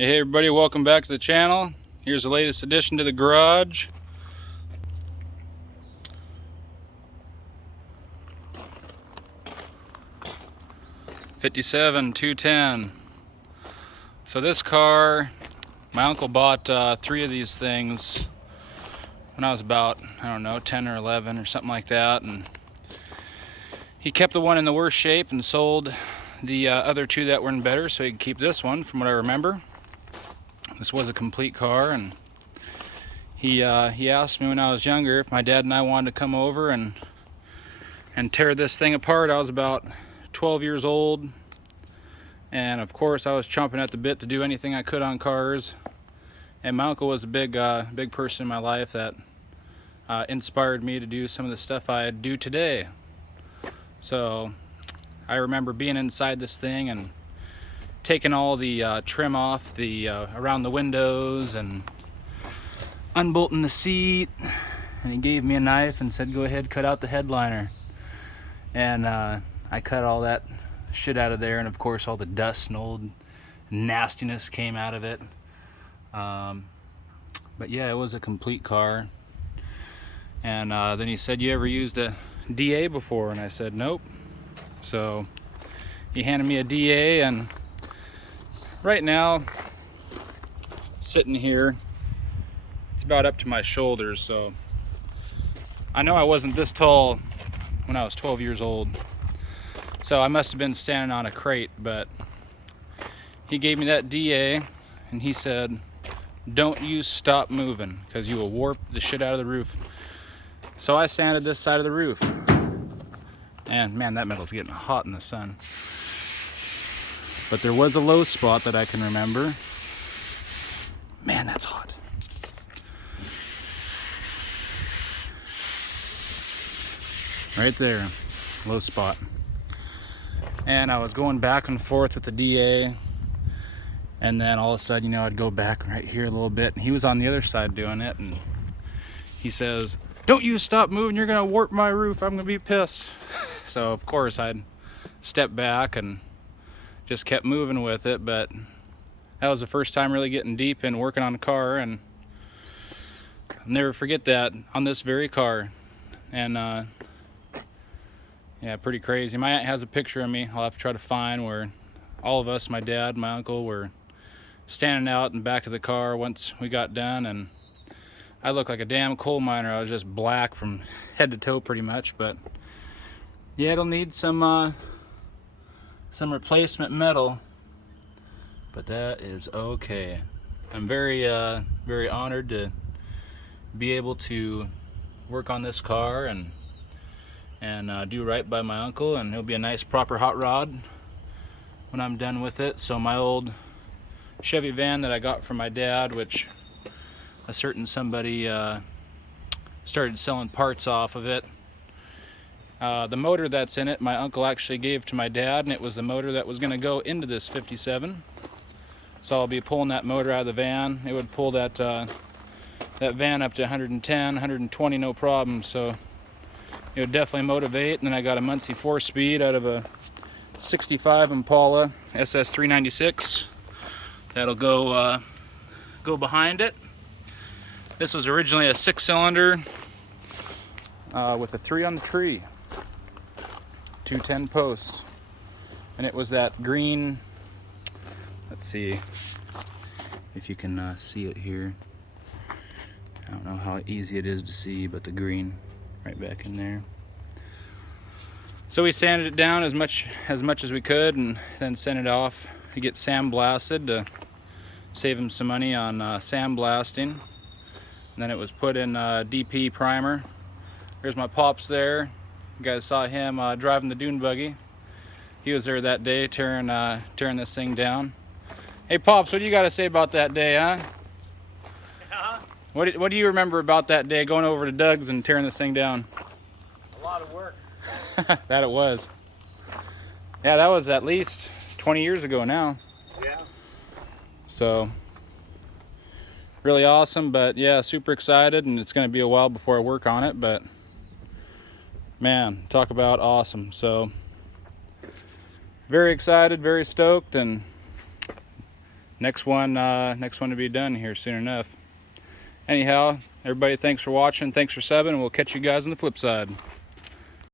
Hey everybody, welcome back to the channel. Here's the latest addition to the garage. '57 210. So this car, my uncle bought 3 of these things when I was about, I don't know, 10 or 11 or something like that, and he kept the one in the worst shape and sold the other 2 that were in better so he could keep this one, from what I remember. This was a complete car, and he asked me when I was younger if my dad and I wanted to come over and tear this thing apart. I was about 12 years old, and of course I was chomping at the bit to do anything I could on cars. And my uncle was a big person in my life that inspired me to do some of the stuff I do today. So I remember being inside this thing and taking all the trim off the around the windows and unbolting the seat, and he gave me a knife and said, go ahead, cut out the headliner. And I cut all that shit out of there, and of course all the dust and old nastiness came out of it. But yeah, it was a complete car. And then he said, you ever used a DA before? And I said, nope. So he handed me a DA, and right now, sitting here, it's about up to my shoulders. So I know I wasn't this tall when I was 12 years old, so I must have been standing on a crate. But he gave me that DA, and he said, don't you stop moving, because you will warp the shit out of the roof. So I sanded this side of the roof, and man, that metal's getting hot in the sun. But there was a low spot that I can remember. Man, that's hot. Right there, low spot. And I was going back and forth with the DA, and then all of a sudden, I'd go back right here a little bit, and he was on the other side doing it, and he says, don't you stop moving, you're gonna warp my roof, I'm gonna be pissed. So of course I'd step back and just kept moving with it. But that was the first time really getting deep in working on a car, and I'll never forget that on this very car. And yeah, pretty crazy. My aunt has a picture of me I'll have to try to find, where all of us, my dad, my uncle, were standing out in the back of the car once we got done, and I looked like a damn coal miner. I was just black from head to toe pretty much. But yeah, it'll need some replacement metal, but that is okay. I'm very very honored to be able to work on this car and do right by my uncle, and it'll be a nice proper hot rod when I'm done with it. So my old Chevy van that I got from my dad, which a certain somebody started selling parts off of it. The motor that's in it, my uncle actually gave to my dad, and it was the motor that was going to go into this '57. So I'll be pulling that motor out of the van. It would pull that van up to 110, 120, no problem. So it would definitely motivate. And then I got a Muncie 4-speed out of a '65 Impala SS 396. That'll go behind it. This was originally a 6-cylinder with a 3 on the tree, 210 posts, and it was that green. Let's see if you can see it here. I don't know how easy it is to see, but the green right back in there. So we sanded it down as much as we could, and then sent it off to get sandblasted to save him some money on sandblasting. And then it was put in DP primer. There's my pops there. You guys saw him driving the dune buggy. He was there that day tearing this thing down. Hey Pops, what do you got to say about that day, huh? Yeah, What do you remember about that day going over to Doug's and tearing this thing down? a lot of work. That it was. Yeah, that was at least 20 years ago now. Yeah. So really awesome. But yeah, super excited, and it's going to be a while before I work on it, but man, talk about awesome. So very excited, very stoked, and next one to be done here soon enough. Anyhow, everybody, thanks for watching, thanks for subbing, and we'll catch you guys on the flip side.